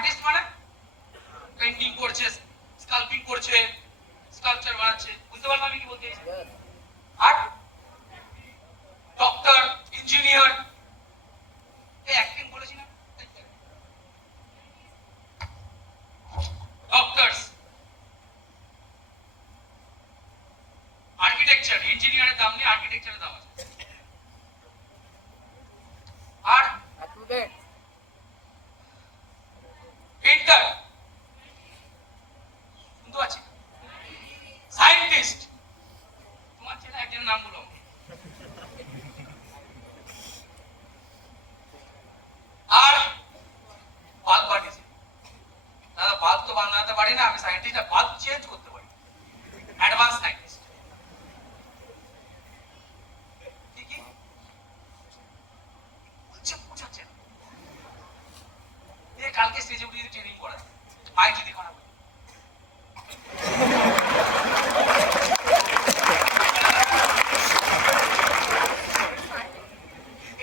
Artist মানে painting করছে, scalping করছে, স্কাল্পচার বানাচ্ছে, বুঝতে পারলাম আমি কি বলতে চাইছি। আর ডক্টর, ইঞ্জিনিয়ার, এই অ্যাক্টিং বলেছি না, ডক্টরস, আর্কিটেকচার, ইঞ্জিনিয়ারের দাম নেই, আর্কিটেকচারের দাম আছে। আর পেইন্টার, শুনতে পাচ্ছি, সায়েন্টিস্ট, তোমার ছেলে একজনের নাম বলো। আর বাল্ব বানিয়েছে, দাদা বাল্ব তো বানাতে পারি না আমি, সায়েন্টিস্ট, বাল্ব চেঞ্জ করতে পারি, অ্যাডভান্স সায়েন্টিস্ট। কি কি বলছে বোঝাচ্ছে না, কালকে স্টেজে উঠে যদি ট্রেনিং করা, মাইক যদি খারাপ হয়,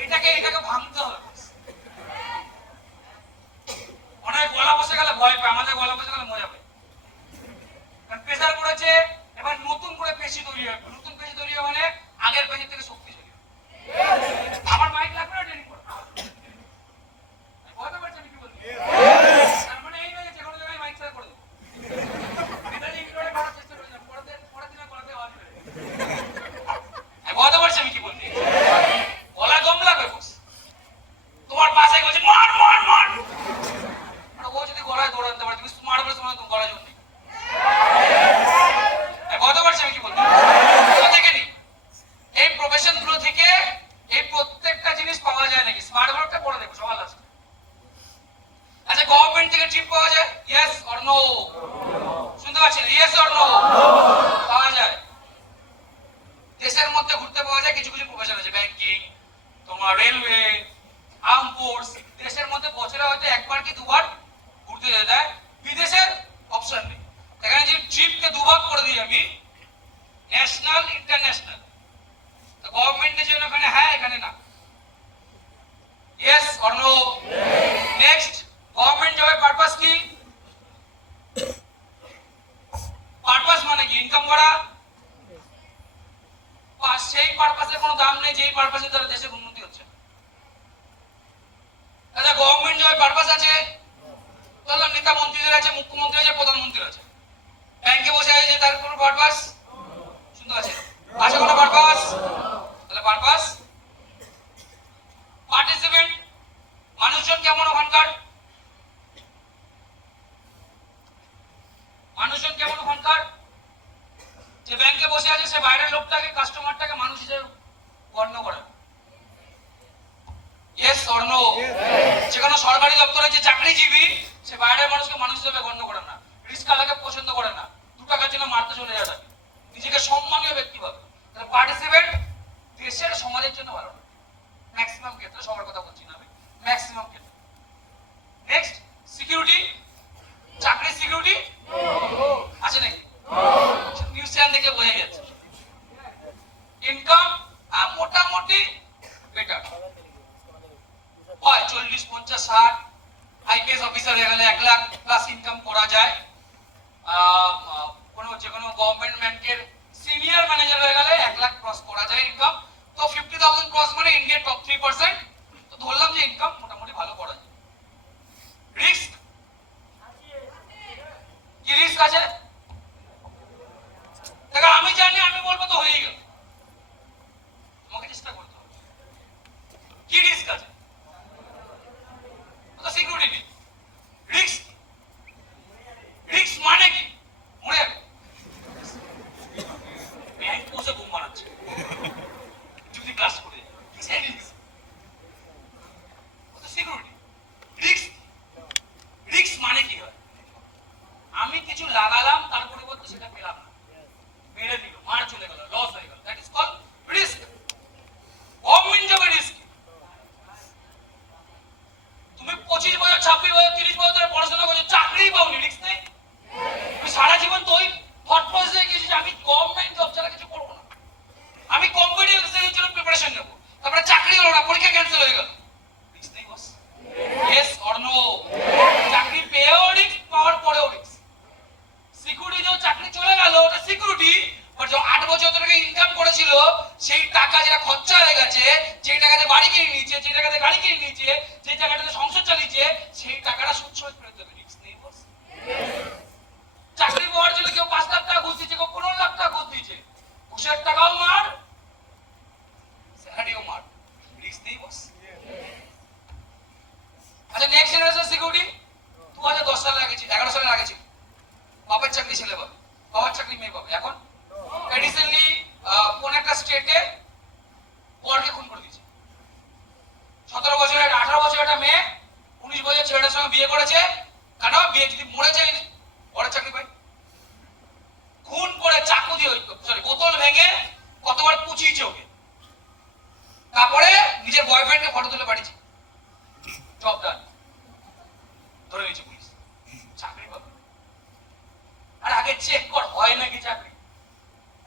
এটাকে ভাঙতে হবে। অনেক গলা বসে গেলে ভয় পায়, আমাদের গলা বসে গেলে মজা পায়, প্রেসার পড়েছে, এবার নতুন করে পেশি তৈরি হবে, নতুন পেশি তৈরি হবে মানে আগের পেশির থেকে শক্তিশালী হবে। আমার মাইক লাগবে না ট্রেনিং করা, বুঝতে পারছেন কি বলছি? তার মানে এই নয় যে কোনো জায়গায় মাইক ছাড়া করে দেবো, এটা যে ইন্টারনেট করার চেষ্টা করেছিলাম, পরের দিনে গলাতে আওয়াজ বেড়ে যায়, বুঝতে পারছি আমি কি বলছি? গলা দম লাগবে বস, তোমার পাশে বলছে মার মার মার, ও যদি গলায় দৌড়াতে পারে, তুমি স্মার্ট বলে তোমার গলায় জন্য বুঝতে পারছি আমি কি বলছি? দেখে নি এই প্রফেশন গুলো থেকে এই প্রত্যেকটা জিনিস পাওয়া যায় নাকি? স্মার্ট বোর্ডটা পড়ে দেখো সবার লাস্টে। আচ্ছা, গভর্নমেন্ট থেকে ট্রিপ পাওয়া যায়, ইয়েস অর নো? শুনতে পাচ্ছি না, ইয়েস অর নো? পাওয়া যায়। দেশের মধ্যে ঘুরতে পাওয়া যায়, কিছু কিছু প্রফেশন আছে, ব্যাংকিং, তোমার রেলওয়ে, আর্ম ফোর্স, দেশের মধ্যে বছরে হয়তো একবার কি দুবার ঘুরতে যেতে দেয়, বিদেশের অপশন নেই। এখানে যে ট্রিপকে দুভাগ করে দিই আমি, ন্যাশনাল, ইন্টারন্যাশনাল, তো গভর্নমেন্টের জন্য এখানে হ্যাঁ, এখানে না, yes or no? Next, government জবের পারপাস কি? পারপাস মানে কি? ইনকাম করা। সেই পারপাসের কোনো দাম নেই যেই পারপাসে তারা দেশের উন্নতি হচ্ছে। আচ্ছা, গভর্নমেন্ট জবের পারপাস আছে, ধরলাম নেতা মন্ত্রীদের আছে, মুখ্যমন্ত্রী আছে, প্রধানমন্ত্রী আছে, ব্যাংকে বসে আছে, তার কোনো পারপাস? শুনতে আছে আছে কোনো পারপাস? তাহলে পারপাস। পার্টিসিপেন্ট, মানুষজন কেমন ওখানকার? মানুষজন কেমন ওখানকার? যে ব্যাংকে বসে আছে সে বাইরের লোকটাকে, কাস্টমারটাকে মানুষ হিসেবে গণ্য করে, ইয়েস অর নো? যেখানে সরকারি দপ্তরে যে চাকরিজীবী, সে বাইরের মানুষকে মানুষ হিসেবে গণ্য করে না, রিস্কালাকে পছন্দ করে না, 2 টাকার জন্য মারতে চলে যায়, নিজেকে সম্মানীয় ব্যক্তি ভাবে। তাহলে পার্টিসিপেন্ট দেশের সমাজের জন্য ভালো না, ম্যাক্সিমাম ক্ষেত্রে, সবার কথা বলছি না আমি, ম্যাক্সিমাম ক্ষেত্রে। নেক্সট, সিকিউরিটি, চাকরি সিকিউরিটি আছে নাকি? নিউজ চ্যানেল দেখে বোঝা যাচ্ছে। ইনকাম মোটামুটি বেটার হয়, 40, 50, 60, আইপিএস অফিসার হয়ে গেলে 1 লাখ প্লাস ইনকাম করা যায়। যে কোনো গভর্নমেন্ট ব্যাংকের সিনিয়র ম্যানেজার হয়ে গেলে 1 লাখ ক্রস করা যায় ইনকাম। তো 50,000 ক্রস মানে ইন্ডিয়ার টপ 3%, তো ধরলাম যে ইনকাম মোটামুটি ভালো করা যায়। রিস্ক কি? রিস্ক আছে, দেখো আমি জানি, আমি বলবো তো হয়ে গেল, তোমাকে চেষ্টা করতে হবে। কি রিস্ক আছে? সিকিউরিটি নেই। রিস্ক, রিস্ক মানে কি? মরে যাবে, ব্যাংক বসে বোম বানাচ্ছে, যদি ক্লাস করে সিকিউরিটি। রিস্ক, রিস্ক মানে কি হয়? আমি কিছু লাগালাম, তার পরিবর্তে সেটা পেলাম না, মেরে দিল, মার চলে গেল, লস হয়ে গেল, that is called risk. Government জবে রিস্ক, তুমি 25 বছর, 26 বছর, 30 বছর ধরে পড়াশোনা করছো, চাকরি পাওনি, রিস্ক নেই? তুমি সারা জীবন তো ওই থট প্রসেসে গিয়েছিস, আমি গভর্নমেন্ট জব ছাড়া কিছু করবো না, আমি কম্পিটিটিভ এক্সামের জন্য প্রিপারেশন নেবো, তারপরে চাকরি হলো না, পরীক্ষা ক্যান্সেল হয়ে গেল, রিস্ক নেই বস? Yes or no? চাকরির জেনারেশন সিকিউরিটি 2010 সালে আগে ছিল, 11 সালের আগে ছিল বাবার চাকরি ছেলে পাবে, বাবার চাকরি মেয়ে পাবে। এখন রিসেন্টলি কোন একটা স্টেটে বরকে খুন করে দিয়েছে। 17 বছরের 18 বছরের একটা মেয়ে 19 বছরের ছেলেটার সঙ্গে বিয়ে করেছে। কেন? বিয়ে যদি মরে যায় বড় চাকরি পায়। খুন করে চাকু দিয়ে, সরি বোতল ভেঙে কতবার পুচিয়েছে ওকে, তারপরে নিজের বয়ফ্রেন্ডকে ফটো তুলে পাঠিয়েছে, জব ডান, ধরে নিয়েছে পুলিশ, চাকরি পাবে। আর আগে চেক কর হয় নাকি চাকরি,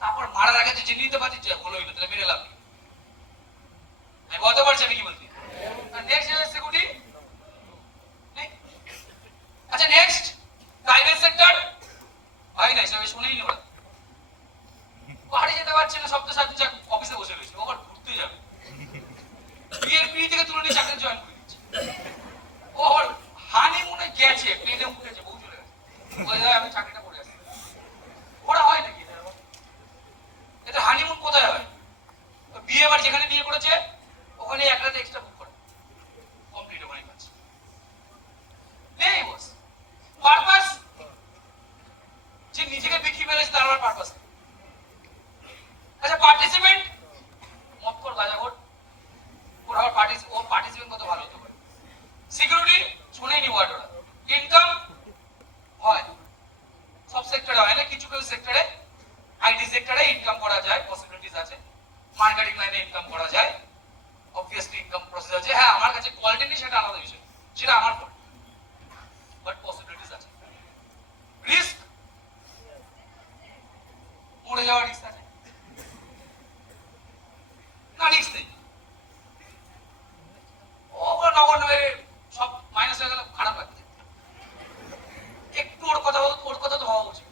তারপর মারার আগে যে জেনে নিতে পারছিস যে হলোই না, তাহলে মেরে লাভ নেই। আমি বলতে পারছি আমি কি বলছি। নেক্সট সিকিউরিটি, আচ্ছা নেক্সট প্রাইভেট সেক্টর। হয় না সবাই শুনেই নি, ওরা বাড়ি যেতে পারছে না, সপ্তাহ সাথে অফিসে বসে রয়েছে, ওবার ঘুরতে যাবে, বিয়ের পিড়ি থেকে তুলে নিয়ে চাকরি জয়েন করে দিচ্ছে। ওর হানিমুনে গেছে, প্লেনে উঠেছে, বউ চলে গেছে, বলে আমি চাকরিটা করে আসি। ওরা হয় নাকি এটা? হানিমুন কোথায় হয়? বিয়ে বার যেখানে বিয়ে করেছে ওখানে এক রাত এক্সট্রা বুক করে কমপ্লিট ওখানে কাজ নেই। বস পারপাস, যে নিজেকে বিক্রি ফেলেছে তার আবার পারপাস। আচ্ছা পার্টিসিপেন্ট, মত কর গাজাঘট, ওর আবার পার্টিসিপেন্ট কত ভালো হতে পারে। সিকিউরিটি শুনেই নি ওয়ার্ড, ওরা ইনকাম হয় সব সেক্টরে হয় না, কিছু কিছু সেক্টরে, আইটি সেক্টরে ইনকাম করা যায়, পসিবিলিটিস আছে। মার্কেটিং লাইনে ইনকাম করা যায়, অবভিয়াসলি ইনকাম প্রসেস আছে। হ্যাঁ আমার কাছে কোয়ালিটি নেই সেটা আলাদা বিষয়, সেটা আমার ফল্ট, বাট পসিবিলিটিস আছে। রিস্ক, মরে যাওয়ার রিস্ক আছে না? রিস্ক নেই, ওগুলো নগণ্য হয়ে সব মাইনাস হয়ে গেলে খারাপ লাগছে। একটু ওর কথা তো হওয়া উচিত।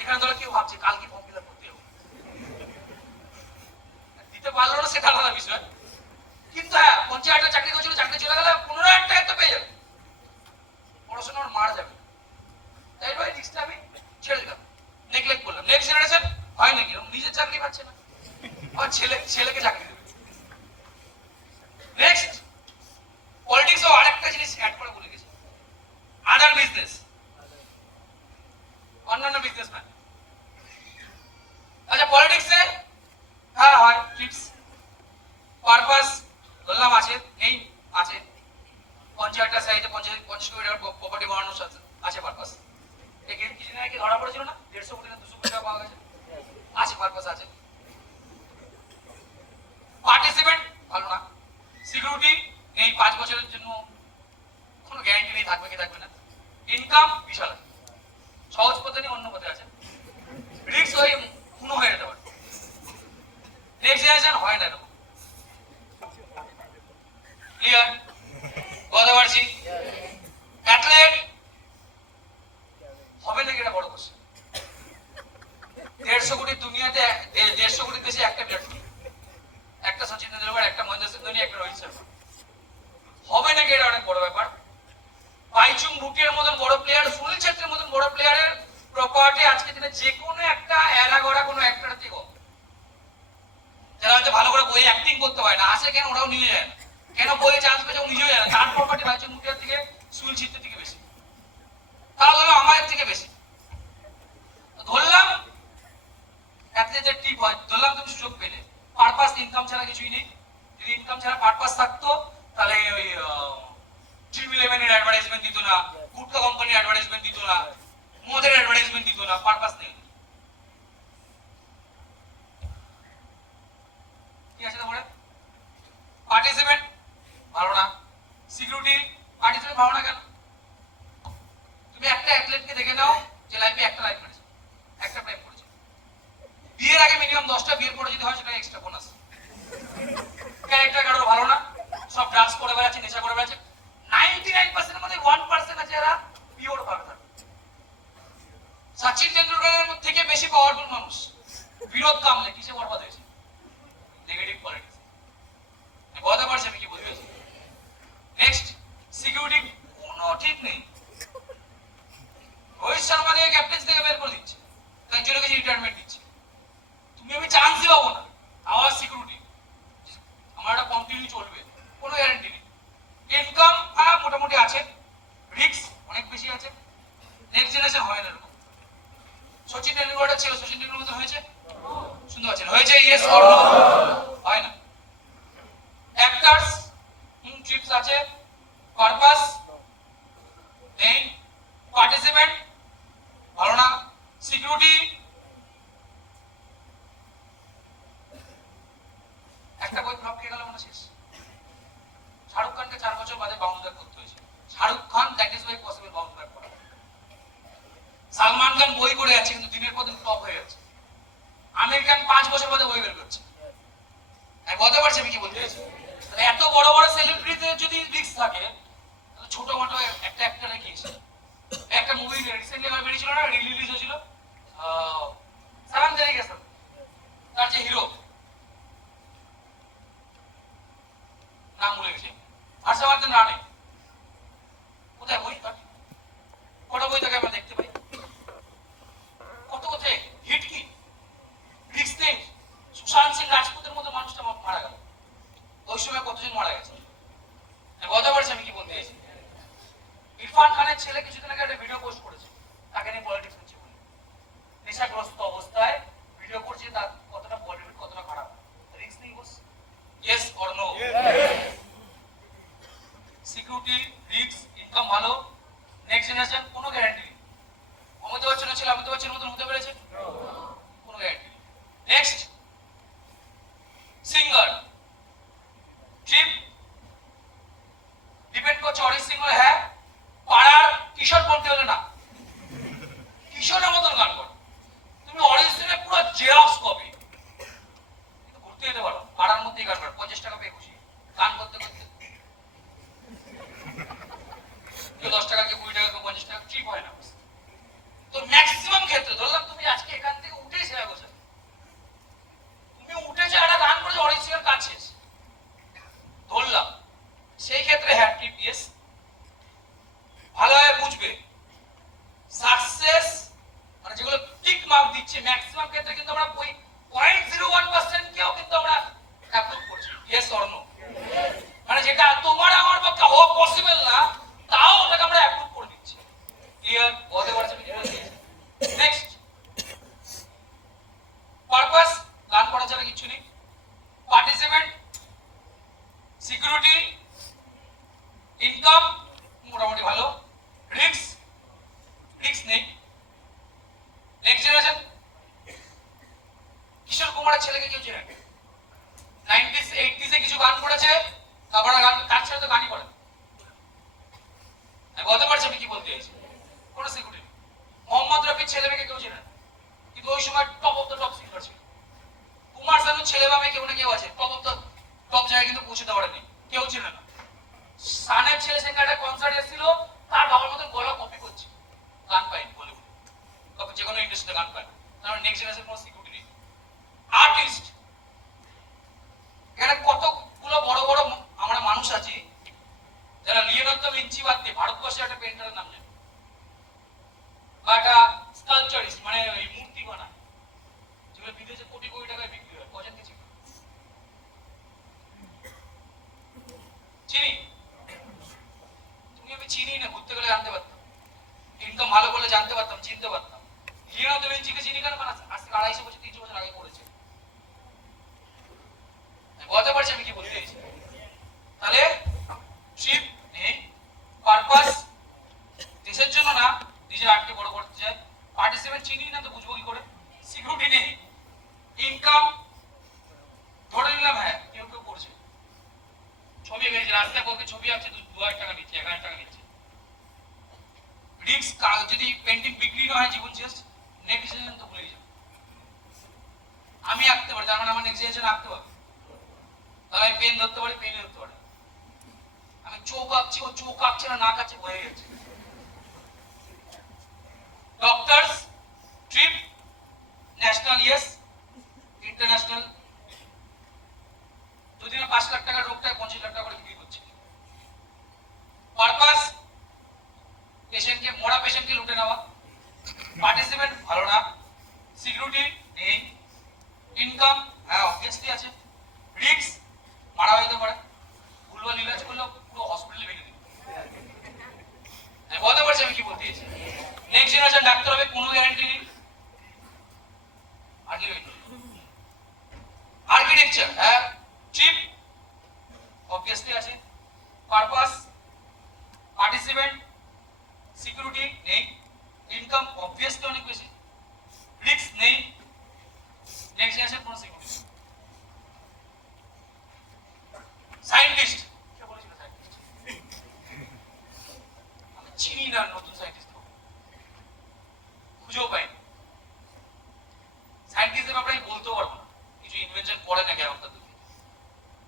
এখানে ধরো কেউ ভাবছে কাল কি ফর্ম ফিল আপ করতে হবে, দিতে পারলো না সেটা আলাদা বিষয়, কিন্তু হ্যাঁ 50,000 চাকরি করেছিল, চাকরি চলে গেলে 15,000 টাকা তো পেয়ে যাবে, পড়াশোনার মার যাবে। তাই ভাই রিস্কটা আমি ছেড়ে দিলাম, নেগলেক্ট করলাম। নেক্সট জেনারেশন হয় নাকি নিজের চাকরি পাচ্ছে না, আর ছেলেকে চাকরি দেবে। নেক্সট পলিটিক্সও আরেকটা জিনিস অ্যাড করে বলে গেছে, আদার বিজনেস, অন্যান্য বিজনেসম্যান। আচ্ছা পলিটিক্সে হ্যাঁ হয় টিপস, পারপাস বললাম আছে, নেই আছে। 50,000 সাইজে 50 কোটি টাকার প্রপার্টি বানানোর আছে পারপাস। এখানে কিছুদিন আগে ধরা পড়েছিল না 150 কোটি না 200 কোটি টাকা পাওয়া গেছে, আছে পারপাস আছে। পার্টিসিপেন্ট ভালো না। সিকিউরিটি এই 5 বছরের জন্য কোনো গ্যারান্টি নেই থাকবে কি থাকবে না। ইনকাম বিশাল, সহজ পথে নেই, অন্য পথে আছে। রিস্ক হয়ে খুনো হয়ে যেতে পারে। নেক্সট জেনারেশন হয় না এরকম, ক্লিয়ার বলতে পারছি। অ্যাথলেট হবে নাকি এটা বড় কোশ্চেন। 150 কোটি দুনিয়াতে, 150 কোটি দেশে একটা বিরাট কোহলি, একটা সচিন তেন্ডুলকর, একটা মহেন্দ্র সিং ধোনি, একটা রোহিত শর্মা, হবে নাকি এটা অনেক বড় ব্যাপার। বাইচুং ভুটিয়ার মতন বড় প্লেয়ার, সুনীল ছেত্রীর মতন বড় প্লেয়ারের প্রপার্টি আজকে দিনে যে কোনো একটা এলাগড়া কোনো একটা থেকে, যারা হয়তো ভালো করে বই অ্যাক্টিং করতে পারে না, আসে কেন ওরাও নিয়ে যায় না, কেন বইয়ে চান্স পেয়েছে ও নিজেও যায় না, তার প্রপার্টি বাইচুং ভুটিয়ার থেকে সুনীল ছেত্রীর থেকে বেশি, তাহলে আমার থেকে বেশি। ধরলাম অ্যাথলেটের টিপ হয়, ধরলাম তুমি সুযোগ পেলে, পারপাস ইনকাম ছাড়া কিছুই নেই। যদি ইনকাম ছাড়া পারপাস থাকতো তাহলে ওই ড্রিম ইলেভেনের অ্যাডভার্টাইজমেন্ট দিত না, গুটকা কোম্পানির অ্যাডভার্টাইজমেন্ট দিত না, মদের অ্যাডভার্টাইজমেন্ট দিত না, পারপাস নেই। কি আছে তারপরে? পার্টিসিপেন্ট ভালো না। সিকিউরিটি, পার্টিসিপেন্ট ভালো না কেন? তুমি একটা অ্যাথলেটকে দেখে নাও যে লাইফে একটা লাইফ করেছে, একটা প্রেম করেছে, বিয়ের আগে মিনিমাম 10টা, বিয়ের পরে যদি হয় সেটা এক্সট্রা বোনাস। ক্যারেক্টার কারোর ভালো না, সব ড্রাগস করে বেড়াচ্ছে, নেশা করে বেড়াচ্ছে। 99% এর মধ্যে 1% আছে যারা পিওর ভাবে থাকে। সচিন তেন্ডুলকরের থেকে বেশি পাওয়ারফুল মানুষ বিরোধ কামলে কিসে বরবাদ হয়েছে? Negative politics. বলতে পারছি আমি কি বুঝতে পেরেছি। নেক্সট সিকিউরিটি কোনো ঠিক নেই, রোহিত শর্মাকে ক্যাপ্টেন্সি থেকে বের করে দিচ্ছে, তাই জন্য কিছু রিটায়ারমেন্ট দিচ্ছে, তুমি আমি চান্সই পাবো না। আওয়াজ সিকিউরিটি আমার একটা কন্টিনিউ চলবে, কোনো গ্যারান্টি নেই। ইনকাম মোটামুটি আছে, অর নো? হয় না। অ্যাক্টরস ট্রিপস আছে, পারপাস নেই, পার্টিসিপেন্ট ভালো না, সিকিউরিটি একটা বই ফ্লপ খেয়ে গেল মানে শেষ। শাহরুখ খানকে 4 বছর বাদে বাউন্স ব্যাক করতে হয়েছে। Shahrukh Khan that is why possible bounce back করা। সালমান খান বই করে যাচ্ছে কিন্তু দিনের পর দিন ফ্লপ হয়ে যাচ্ছে। আমির খান 5 বছর বাদে বই বের করছে। আমি বলতে পারছি আমি কি বলতে চাইছি। এত বড় বড় সেলিব্রিটিদের যদি রিস্ক থাকে, তাহলে ছোট মোটো একটা অ্যাক্টরে কি আছে? একটা মুভি রিসেন্টলি আমার বেরিয়েছিল না, রিলিজ হয়েছিল, সালাম তেরি গেছেন, তার যে হিরো নাম ভুলে গেছি, হর্ষবর্ধন রানে। কোথায় বই? কটা বই তাকে আমরা দেখতে পাই? কত কোথায় হিট কি রিস্ক নেই? সুশান্ত সিং রাজপুতের মতো মানুষটা মারা গেল, ওই সময় কতজন মারা গেছে? বলতে পারছি আমি কি বলতে চাইছি। ইরফান খানের ছেলে কিছুদিন আগে একটা ভিডিও পোস্ট করেছে, তাকে নিয়ে পলিটিক্স হচ্ছে বলে। নেশাগ্রস্ত অবস্থায় ভিডিও করছে, তার কতটা বলিউড কতটা খারাপ। রিস্ক নেই boss? Yes or no? Security, risk, income ভালো, নেক্সট জেনারেশন কোনো গ্যারান্টি নেই। অমিতাভ বচ্চনের ছেলে অমিতাভ বচ্চনের মতন হতে পেরেছে? কোনো গ্যারান্টি নেই। নেক্সট সিঙ্গার, ট্রিপ ডিপেন্ড করছে অরিজিৎ সিং হলে হ্যাঁ, পাড়ার কিশোর পন্থী হলে না। কিশোরের মতন গান কর, তুমি অরিজিৎ সিং এর পুরো জেরক্স কপি। কিন্তু ঘুরতে যেতে পারো, পাড়ার মধ্যেই গান কর, 50 টাকা পেয়ে খুশি। গান করতে করতে কেউ 10 টাকা, কেউ 20 টাকা, কেউ 50 টাকা, ট্রিপ হয় না। তো ম্যাক্সিমাম ক্ষেত্রে ধরলাম তুমি আজকে এখান থেকে উঠেই সেরা গোছা, তুমি উঠেছে একটা গান করেছো অরিজিৎ সিং এর কাজ শেষ, ধরলাম সেই ক্ষেত্রে হ্যাঁ ট্রিপ ইয়েস। ভালোভাবে বুঝবে সাকসেস মানে যেগুলো টিক মার্ক দিচ্ছে ম্যাক্সিমাম ক্ষেত্রে কিন্তু আমরা 0.01% কেও কিন্তু আমরা অ্যাপ্রুভ করছি ইয়েস অর নো। মানে যেটা তোমার আমার পক্ষে হওয়া পসিবল না, তাও ওটাকে আমরা অ্যাপ্রুভ করে দিচ্ছি। ক্লিয়ার? বলতে পারছি আমি কি বলছি? নেক্সট পারপাস, গান করা ছাড়া কিছু নেই। পার্টিসিপেন্ট, সিকিউরিটি, ইনকাম মোটামুটি ভালো, রিস্ক নেই। নেক্সট জেনারেশন, কিশোর কুমারের ছেলেকে কেউ চেনে? 90s 80s এ কিছু গান করেছে, তারপর গান তার ছেলে তো গানই করে। আমি বলতে পারছি আমি কি বলতে চাইছি। কোনো সিকিউরিটি। মোহাম্মদ রফির ছেলে মেয়েকে কেউ চেনে, কিন্তু ওই সময় top of the top singer ছিল। কুমার শানুর ছেলে বা মেয়ে কেউ না কেউ আছে, টপ অফ দ্য টপ জায়গায় কিন্তু পৌঁছে দেওয়ার নেই, কেউ চেনে না। সানের ছেলে সেখানে একটা কনসার্ট এসেছিল, তার বাবার মতন গলা কপি করছে, গান পায়নি বলিউড যে কোনো ইন্ডাস্ট্রিতে গান পায়। কারণ নেক্সট জেনারেশন কোনো সিকিউরিটি নেই। আর্টিস্ট, এখানে কতগুলো বড় বড় আমরা মানুষ আছি যারা লিওনার্দো ভিঞ্চি বাদ দিয়ে ভারতবর্ষে একটা পেন্টারের নাম জানে, বা একটা স্কাল্পচারিস্ট মানে ওই মূর্তি বানায় যেগুলো বিদেশে কোটি কোটি টাকায় বিক্রি হয়, কজন কিছু চিনি? তুমি আমি চিনি না, ঘুরতে গেলে জানতে পারতাম, ইনকাম ভালো বলে জানতে পারতাম, চিনতে পারতাম। লিওনার্দো ভিঞ্চিকে চিনি কেন? মানে আজ থেকে 250 বছর 300 বছর আগে করেছে। বলতে পারছি আমি কি বলতে চাইছি। তাহলে ট্রিপ নেই, পারপাস দেশের জন্য না, নিজের আর্টকে বড় করতে চায়। পার্টিসিপেন্ট চিনি না তো বুঝবো কি করে। সিকিউরিটি নেই, ইনকাম ধরে নিলাম হ্যাঁ কেউ কেউ করছে, ছবি এঁকেছে, রাস্তায় কাউকে ছবি আঁকছে 2000 টাকা নিচ্ছে, 1000 টাকা নিচ্ছে। রিস্ক, যদি পেন্টিং বিক্রি না হয় জীবন শেষ। নেক্সট জেনারেশন তো ভুলেই যাবে। আমি আঁকতে পারি, তার মানে আমার নেক্সট জেনারেশন আঁকতে পারবে। তাহলে আমি পেন ধরতে পারি, পেন ধরতে পারি। আমি চোখ আঁকছি, ও চোখ আঁকছে না, নাক আছে, বয়ে গেছে। Doctors, trip, national yes, international. যদি না 5 লাখ টাকার রোগটাকে 25 লাখ টাকা করে বিক্রি করছে। পারপাস, পেশেন্টকে, মরা পেশেন্টকে লুটে নেওয়া। পার্টিসিপেন্ট ভালো না, সিকিউরিটি নেই, ইনকাম হ্যাঁ অবভিয়াসলি আছে, রিস্ক মারা হইতে পারে, ভুলভাল ইলাজ করলেও পুরো হসপিটালে ভেঙে দেবে। আমি বলতে পারছি আমি কি বলতে চাইছি। নেক্সট জেনারেশন ডাক্তার হবে, কোনো গ্যারান্টি নেই। আর কি সিকিউরিটি নেই, ইনকাম অবভিয়াসলি অনেক বেশি, রিস্ক নেই, নেক্সট আসে কোনো সিকিউরিটি। সায়েন্টিস্ট, কে বলেছিল সায়েন্টিস্ট? আমি চিনি না নতুন সায়েন্টিস্ট, খুঁজেও পাইনি। সায়েন্টিস্টদের ব্যাপারে আমি বলতেও পারবো না, কিছু ইনভেনশন করে নাকি এখনকার দিনে।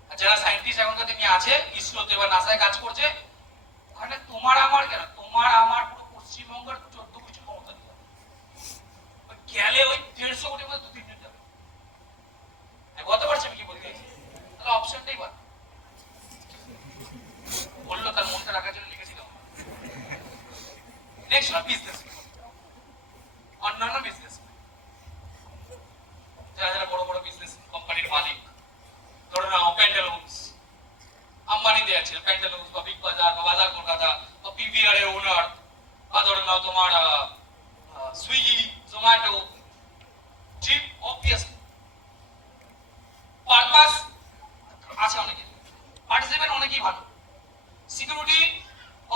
আর যারা সায়েন্টিস্ট এখনকার দিনে আছে ইসরোতে বা নাসায় কাজ করছে, ওখানে তোমার আমার কেন, তোমার আমার পুরো পশ্চিমবঙ্গের 14 কিছু ক্ষমতা দিয়ে গেলে ওই 150 কোটির মধ্যে 2-3 জন যাবে। বলতে পারছি আমি কি বলতে চাইছি? তাহলে অপশনটাই বাদ। বললো তার মনটা রাখার জন্য লিখেছিলাম। নেক্সট হলো বিজনেস, অন্যান্য বিজনেস, যারা যারা বড় বড় বিজনেস কোম্পানির মালিক, ধরো না প্যান্টালুন্স, আম্বানি দেয়া ছিল প্যান্টালুন্স বা বিগ বাজার বা বাজার কলকাতা বা পিভিআর এর ওনার, বা ধরো না তোমার সুইগি, জোম্যাটো, ঠিক অবভিয়াসলি পারপাস আছে অনেকে, পার্টিসিপেন্ট অনেকেই ভালো, সিকিউরিটি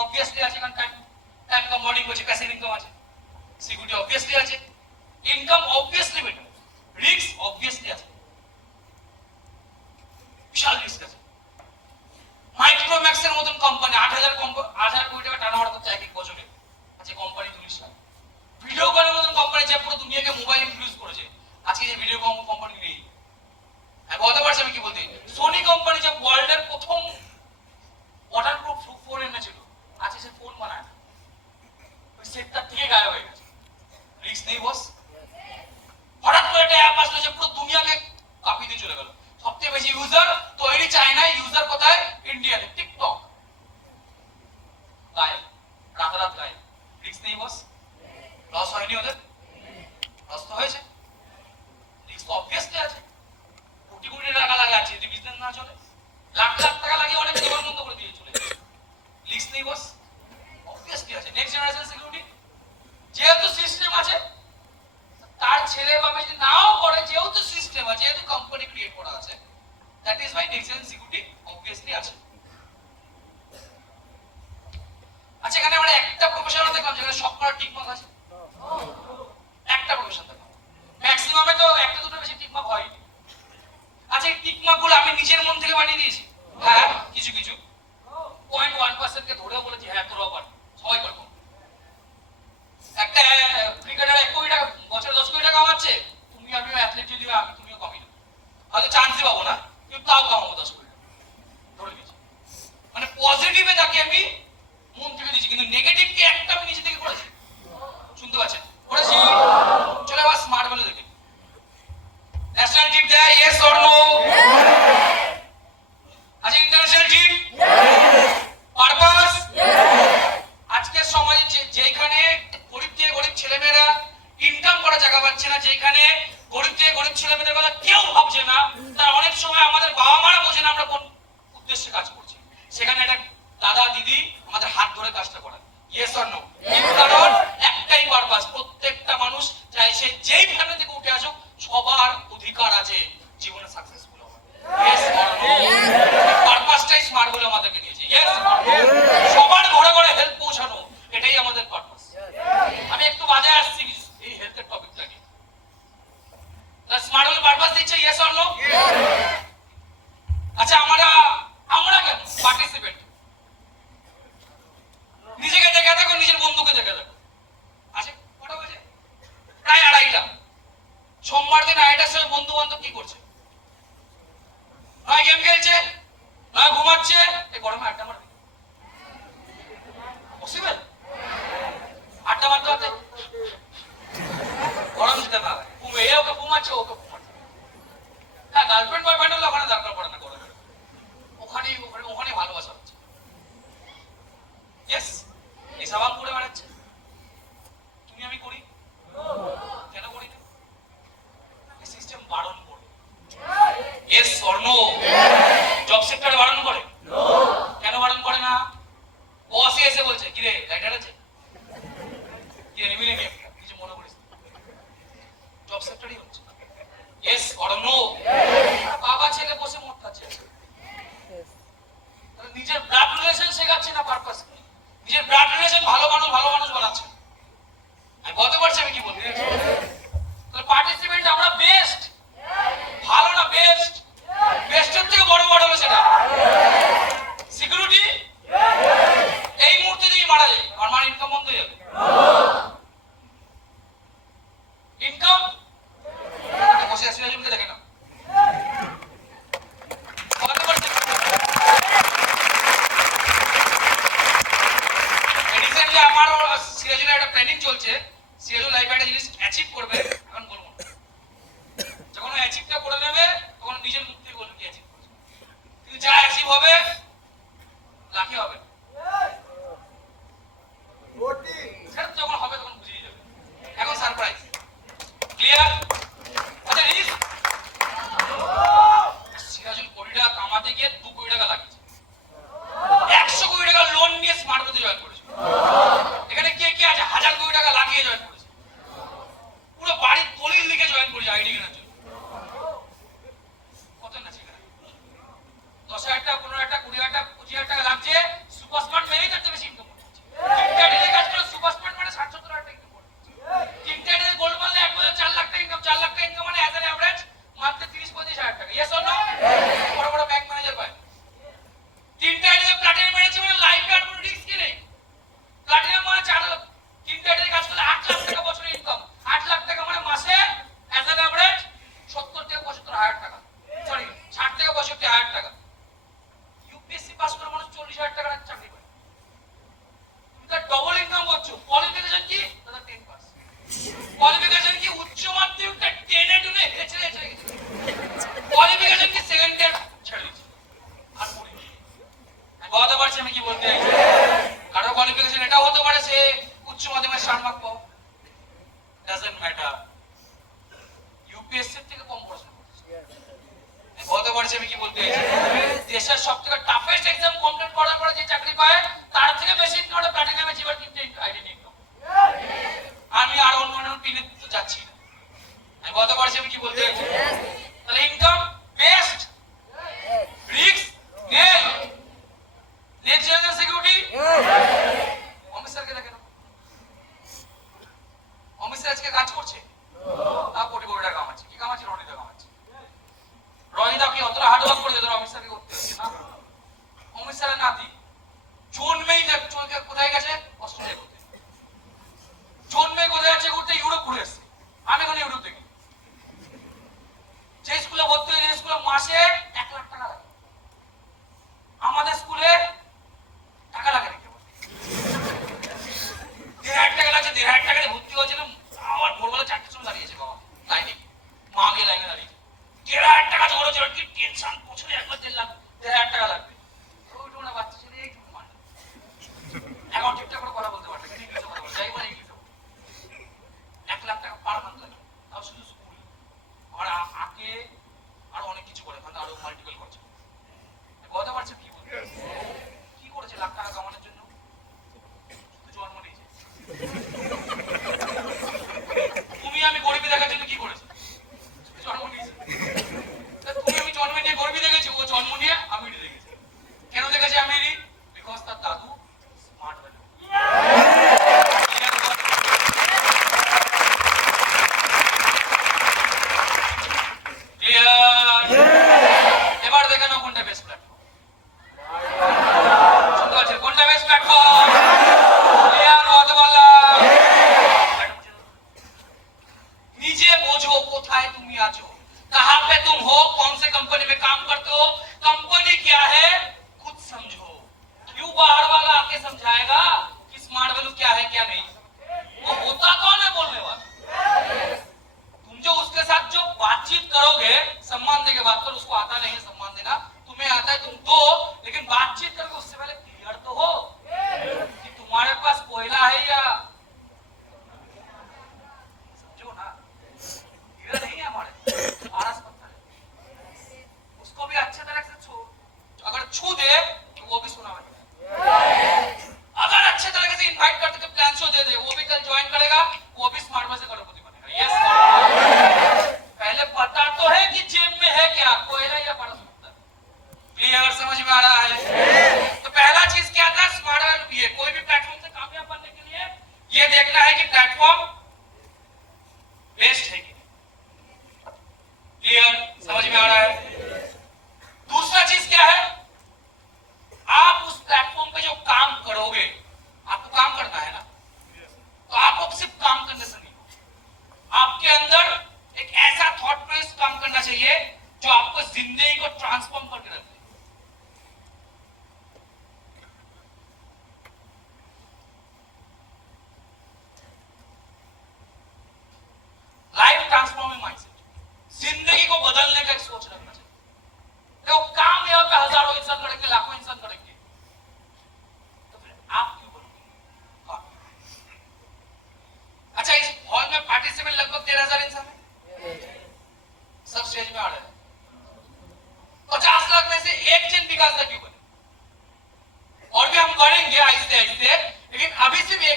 অবভিয়াসলি আছে, কারণ টাইম কম্পাউন্ডিং করছে, প্যাসিভ ইনকাম আছে, সিকিউরিটি অবভিয়াসলি আছে, income obviously better, risk obviously আছে, বিশাল রিস্ক আছে। মাইক্রোম্যাক্সের মতন কোম্পানি 8,000 কোটি টাকা টার্নওভার করছে এক এক বছরে, আজকে কোম্পানি 30 সাল। ভিডিওকনের মতন কোম্পানি যে পুরো দুনিয়াকে মোবাইল ইন্ট্রোডিউস করেছে, আজকে যে ভিডিও কোম্পানি নেই। হ্যাঁ, বলতে পারছি আমি কি বলতে। সোনি কোম্পানি যে ওয়ার্ল্ডের প্রথম ওয়াটারপ্রুফ ফোন এনেছিল, আজকে সে ফোন বানায় না, ওই সেক্টর থেকে গায়েব হয়ে গেছে। রিস্ক নেই বস। হঠাৎ করে একটা অ্যাপ আসলো যে পুরো দুনিয়াকে কাঁপিয়ে চলে গেল, সবচেয়ে বেশি ইউজার তৈরি চায়নায়, ইউজার কোথায়? ইন্ডিয়াতে, টিকটক। গায়েব, রাতারাত গায়েব। রিস্ক নেই বস। লস হয়নি ওদের? লস তো হয়েছে। রিস্ক অবভিয়াসলি আছে। কোটি কোটি টাকা লাগে আছে, যদি বিজনেস না চলে, লাখ লাখ টাকা লাগিয়ে অনেক জীবন বন্ধ করে দিয়ে চলে যাচ্ছে। রিস্ক নেই বস, অবভিয়াসলি আছে। নেক্সট জেনারেশন সিকিউরিটি, যেহেতু সিস্টেম আছে, তার ছেলে বা যদি নাও করে, যেহেতু সিস্টেম আছে, যেহেতু কোম্পানি ক্রিয়েট করা আছে, that is Y next generation security obviously আছে। আচ্ছা, এখানে আমরা একটা প্রফেশন দেখলাম যেখানে সব করার টিকমার্ক আছে, একটা প্রফেশন দেখলাম, ম্যাক্সিমামে তো একটা দুটো বেশি টিকমার্ক হয়। আচ্ছা, এই টিকমার্ক গুলো আমি নিজের মন থেকে বানিয়ে দিয়েছি? হ্যাঁ, কিছু কিছু 0.1% কে ধরেও বলেছি হ্যাঁ তোরাও পারবি, সবাই পারবো। একটা ক্রিকেটার 1 কোটি টাকা বছরে 10 কোটি টাকা কামাচ্ছে, তুমি আমিও অ্যাথলেট, যদি আমি তুমিও কামি না, হয়তো চান্সই পাবো না, কিন্তু তাও কামাবো 10 কোটি টাকা, ধরে নিয়েছি। মানে পজিটিভে তাকে আমি মন থেকে দিয়েছি, কিন্তু নেগেটিভ কি একটা আমি নিজে থেকে করেছি? শুনতে পাচ্ছেন? করেছি। চলে আবার স্মার্ট বলে দেখি, ন্যাশনাল টিম দেয় ইয়েস অর নো? আচ্ছা, ইন্টারন্যাশনাল টিম, পারপাস, আজকের সমাজে যেখানে গরিব থেকে গরিব ছেলেমেয়েরা ইনকাম করা জায়গা পাচ্ছে না, যেখানে গরিব থেকে গরিব ছেলেমেয়েদের কথা কেউ ভাবছে না, তার অনেক সময় আমাদের বাবা মারা বোঝে না আমরা কোন উদ্দেশ্যে কাজ করছি, সেখানে একটা দাদা দিদি আমাদের হাত ধরে কাজটা করায়। Yes or no? কারণ একটাই পারপাস, প্রত্যেকটা মানুষ চাই সে যেই ফ্যামিলি থেকে উঠে আসুক, সবার অধিকার আছে জীবনে সাকসেসফুল হওয়ার। Yes or no? পারপাসটাই স্মার্ট বলে আমাদেরকে দিয়েছে। ইয়েস, সবার ঘরে ঘরে হেল্প পৌঁছানো, এটাই আমাদের পারপাস। আমি একটু বাজে আসছি এই হেলথের টপিকটা নিয়ে, স্মার্ট হলে পারপাস দিচ্ছে। Yes or no? আচ্ছা, আমরা কেন পার্টিসিপেন্ট? নিজেকে দেখে দেখো, নিজের বন্ধুকে দেখে দেখো, ইনকাম বন্ধ হয়ে যাবে? ইনকাম বসে আসলে একজনকে দেখে না রিসেন্টলি আমার সিরাজুলের একটা প্ল্যানিং চলছে। সিরাজুল লাইফে একটা জিনিস অ্যাচিভ করবে, এখন বলবো না। যখন অ্যাচিভটা করে নেবে তখন নিজের মুখ থেকে বলবে কি অ্যাচিভ করেছে। কিন্তু যা অ্যাচিভ হবে লাকি হবে, সেটা যখন হবে তখন বুঝিয়ে যাবে। এখন সারপ্রাইজ ক্লিয়ার। আচ্ছা রিস সিরাজুল কোটি টাকা কামাতে গিয়ে 2 কোটি টাকা লাগিয়েছে, 100 কোটি টাকা লোন নিয়ে স্মার্ট পথে জয়েন করেছে। এখানে কে কে আছে 1000 কোটি টাকা লাগিয়ে জয়েন করেছে, পুরো বাড়ির দলিল লিখে জয়েন করেছে আইডি কেনার জন্য। কত না সেখানে 10,000 টাকা 15,000 টাকা 20,000 টাকা 25,000 টাকা লাগছে, সুপার স্মার্ট মেরেই করতে বেশি ইনকাম করছে। তিনটা ডেলে কাজ করে সুপার স্মার্ট মানে 60-70,000 টাকা ইনকাম করছে। তিনটা ডেলে গোল্ড মারলে 1 বছর 4 লাখ টাকা ইনকাম, 4 লাখ টাকা ইনকাম মানে অ্যাজ অ্যান এভারেজ মাত্র 30-35,000 টাকা। Yes or no? বড় বড় ব্যাংক ম্যানেজার পায়। তিনটা ডেলে প্ল্যাটিনাম মেরেছে মানে লাইফে আর কোনো রিস্ক নেই। প্ল্যাটিনাম মানে 4 লাখ, তিনটা ডেলে কাজ করলে 8 লাখ টাকা বছরে ইনকাম। 8 লাখ টাকা মানে মাসে অ্যাজ অ্যান এভারেজ 70-75,000 টাকা, সরি 60-65,000 টাকা। ইউপিএসসি পাস করে মানুষ 40,000 টাকা চাকরি করে। তুমি তার ডবল ইনকাম করছো। কোয়ালিফিকেশন কি? দাদা 10 পাস। কোয়ালিফিকেশন কি? উচ্চ মাধ্যমিকটা 10 এ টুনে হেঁচড়ে হেঁচড়ে গেছে। কোয়ালিফিকেশন কি? সেকেন্ড ইয়ার ছেড়ে দিয়েছে আর পড়ি। বলতে পারছি আমি কি বলতে চাইছি? কারো কোয়ালিফিকেশন এটাও হতে পারে সে উচ্চ মাধ্যমিকের 60 মার্ক পাও, ডাজন্ট ম্যাটার। ইউপিএসসি থেকে কম পড়াশোনা করছে। বলতে পারছি আমি কি বলতে চাইছি? দেশের সবথেকে টাফেস্ট এক্সাম কমপ্লিট করার পরে যে চাকরি পায় তার থেকে বেশি ইনকাম হলো প্ল্যাটিনাম অ্যাচিভার তিনটে আইডেন্টি ইনকাম। আমি আর অন্য পিনে তো যাচ্ছি না। আমি বলতে পারছি আমি কি বলতে চাইছি? তাহলে ইনকাম বেস্ট, রিস্ক নেই। নেক্সট জেনারেশন সিকিউরিটি অমিত স্যারকে দেখেন, অমিত স্যার আজকে কাজ করছে তা কোটি কোটি টাকা কামাচ্ছে। কি কামাচ্ছে? রনিদা কামাচ্ছে। রনিদা কি অতটা হার্ড ওয়ার্ক করে অমিত স্যারকে করতে হচ্ছে না? অমিত স্যারের নাতি জন্মেই চলকে কোথায় গেছে? অস্ট্রেলিয়া ঘুরতে। জন্মে কোথায় আছে? ঘুরতে ইউরোপ ঘুরে এসছে। আমি এখন ইউরোপ দেখি যে স্কুলে ভর্তি হয়েছে, স্কুলে মাসে 1 লাখ টাকা লাগে। আমাদের স্কুলে টাকা লাগে নাকি? 1,500 টাকা লাগছে। 1,500 টাকা দিয়ে ভর্তি হয়েছিলাম। আমার ভোরবেলা 4টার সময় দাঁড়িয়েছে বাবা লাইনে, মা গিয়ে লাইনে দাঁড়িয়েছে। 1,500 টাকা জোগাড় হয়েছিল, কি টেনশন, বছরে 1-1.5 লাখ, 1,500 টাকা লাগবে। ওইটুকু না বাচ্চা ছেলে এইটুকু মানে এখন ঠিকঠাক করে কথা বলতে পারছে, ইংলিশে কথা বলছে, যাই বলে ইংলিশে 1 লাখ টাকা পার মান্থ লাগে। তাও শুধু স্কুল আর আগে আরো অনেক কিছু করে, মানে আরো মাল্টিপল করছে। কথা পারছে কি বলতে? কি করেছে লাখ টাকা কামানোর জন্য? শুধু জন্ম নিয়েছে। তুমি আমি গরিবী দেখার জন্য কি করেছে? জন্ম নিয়েছে। তুমি আমি জন্ম নিয়ে গরিবী দেখেছি, ও জন্ম নিয়ে আমিরি দেখেছি। কেন দেখেছি আমিরি? বিকজ তার দাদু স্মার্ট হলো। এবার দেখে নাও কোনটা বেস্ট প্ল্যাটফর্ম। শুনতে পাচ্ছেন কোনটা বেস্ট প্ল্যাটফর্ম? নিজে বোঝো কোথায় তুমি আছো, कहां पे तुम हो, कौन से कंपनी में काम करते हो, कंपनी क्या है खुद समझो। क्यों बाहर वाला आके समझाएगा कि स्मार्ट वैल्यू क्या है क्या नहीं? वो होता कौन है बोलने वाला? तुम जो उसके साथ जो बातचीत करोगे, सम्मान देके बात करो। उसको आता नहीं है सम्मान देना, तुम्हें आता है तुम दो, लेकिन बातचीत करोगे उससे पहले क्लियर तो हो कि तुम्हारे पास कोयला है या समझो ना, हीरा नहीं है हमारे पारस पत्थर है। उसको भी अच्छे तरह से छू, अगर छू दे तो वो भी सुना बनेगा। अगर अच्छे तरीके से इनवाइट करते के प्लान शो दे दे, वो भी कल ज्वाइन करेगा, वो भी स्मार्ट में से करोड़पति बनेगा। यस पहले पता तो है कि जेब में है क्या, कोयला या पारस पत्थर। क्लियर? समझ में आ रहा है? तो पहला चीज क्या था? Smart value. ये कोई भी प्लेटफॉर्म से कामयाब बनने के लिए ये देखना है कि प्लेटफॉर्म बेस्ट है कि नहीं। क्लियर? समझ में आ रहा है? दूसरा चीज क्या है? आप उस प्लेटफॉर्म पे जो काम करोगे, आपको काम करना है ना,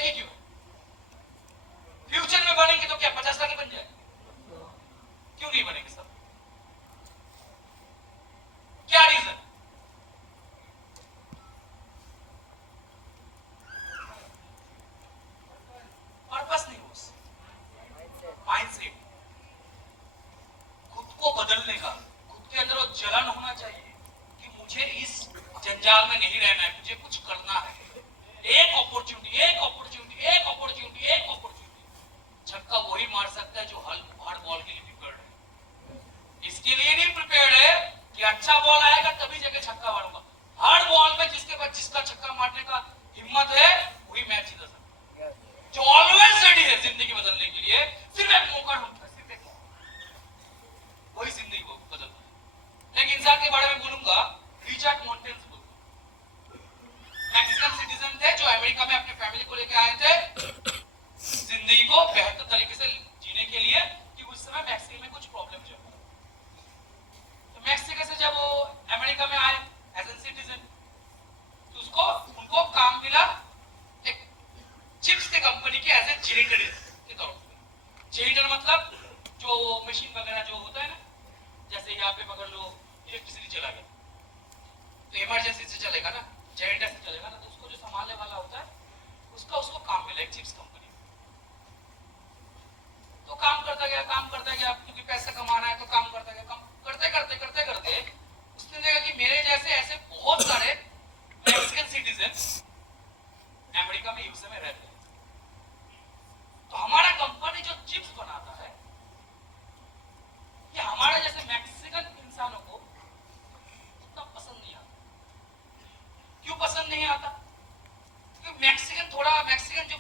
ही क्यों? फ्यूचर में बनेंगे तो क्या 50 लाख ही बन जाए? क्यों नहीं बनेंगे सब? क्या रीजन? पर्पस नहीं, हो माइंडसेट, खुद को बदलने का, खुद के अंदर वो जलन होना चाहिए कि मुझे इस जंजाल में नहीं रहना है, मुझे कुछ करना है। एक अपॉर्चुनिटी, एक अपॉर्चुनिटी, एक अपॉर्चुनिटी, एक अपॉर्चुनिटी। छक्का वही मार सकता है जो हार्ड बॉल के लिए प्रिपेयर्ड है। इसके लिए नहीं प्रिपेयर्ड है कि अच्छा बॉल आएगा तभी जाके छक्का मारूंगा। हार्ड बॉल में जिसके पास जिसका छक्का मारने का हिम्मत है वही मैच जीता सकता है। जो ऑलवेज रेडी है जिंदगी बदलने के लिए, सिर्फ एक मौका ढूंढता है, सिर्फ एक मौका, वही जिंदगी को बदलता है। एक इंसान के बारे में बोलूंगा, रिचर्ड मॉन्टेन से बोलूंगा। मैक्सिकन सिटीजन थे जो अमेरिका में अपने फैमिली को लेकर आए थे जिंदगी को बेहतर तरीके से जीने के लिए, कि उस समय मैक्सिको में कुछ प्रॉब्लम चल रहा था। तो मैक्सिको से जब वो अमेरिका में आए एज एन सिटीजन, तो उनको काम मिला एक चिप्स के कंपनी के एज ए जेनेटर के तौर पर। जेनेटर मतलब जो मशीन वगैरह जो होता है ना, जैसे यहाँ पे पकड़ लो इलेक्ट्रिसिटी चला गया तो इमरजेंसी से चलेगा ना, जेनेटर से चलेगा ना, तो उसको जो संभालने वाला होता है उसको काम मिला एक चिप्स कंपनी। तो काम करता गया क्योंकि पैसा कमाना है तो काम करता गया, काम करते उसने देखा कि मेरे जैसे ऐसे बहुत सारे मैक्सिकन सिटीजन अमेरिका में यूएसए में रहते हैं। तो हमारा कंपनी जो चिप्स बनाता है ये हमारे जैसे मैक्सिकन इंसानों को उतना पसंद नहीं आता। क्यों पसंद नहीं आता? क्योंकि मैक्सिकन जो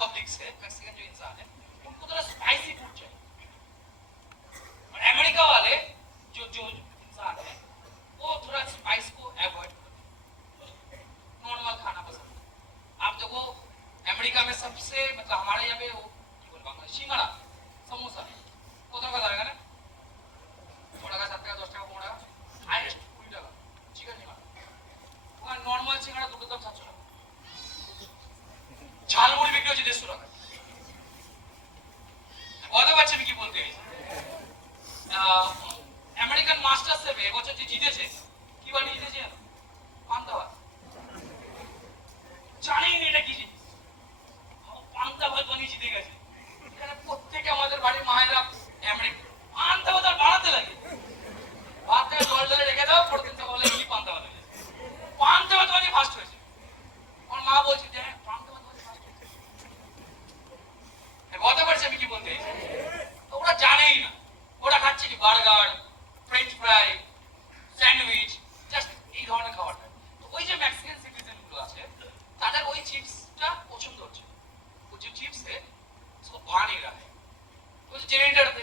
पब्लिक है, मैक्सिकन जो इंसान है, उनको थोड़ा स्पाइसी फूड चाहिए। और अमेरिका वाले जो इंसान है वो थोड़ा स्पाइस को अवॉइड करते हैं, नॉर्मल खाना पसंद है। आप देखो अमेरिका में सबसे मतलब हमारे यहाँ पे वो सिंगड़ा समोसा কত টাকা লাগে না? 6 টাকা 7 টাকা 10 টাকা 15 টাকা, হাইয়েস্ট 20 টাকা চিকেন সিঙ্গাড়া। ওখানে নর্মাল সিঙ্গাড়া দুটোর দাম 700 টাকা, ঝালমুড়ি বিক্রি হচ্ছে 150 টাকা। বুঝতে পারছেন কি বলতে চাইছি? আমেরিকান মাস্টার শেফ এবছর যে জিতেছে কি বানিয়ে জিতেছে জানো? পান্তা ভাত। জানেই না এটা কি জিনিস, পান্তা ভাত বানিয়ে জিতে গেছে। এখানে প্রত্যেকে আমাদের বাড়ির মায়েরা আমেরিকা পান্তা ভাত আর বানাতে লাগে, ভাতটাকে জল ঢেলে রেখে দাও, পরের দিন সকালে কি পান্তা ভাত হয়ে যায়। পান্তা ভাত বানিয়ে ফার্স্ট হয়েছে। আমার মা বলছে যে পান্তা ভাত বানিয়ে ফার্স্ট হয়েছে। বুঝতে পারছি আমি কি বলতে চাইছি? তো ওরা জানেই না, ওরা খাচ্ছে কি burger, French fry, sandwich, just এই ধরনের খাবারটা। তো ওই যে ম্যাক্সিকান সিটিজেন গুলো আছে তাদের ওই চিপসটা পছন্দ হচ্ছে। वो जो चिप्स है उसको बाहर नहीं रहा है, वो जो जेनेरेटर थे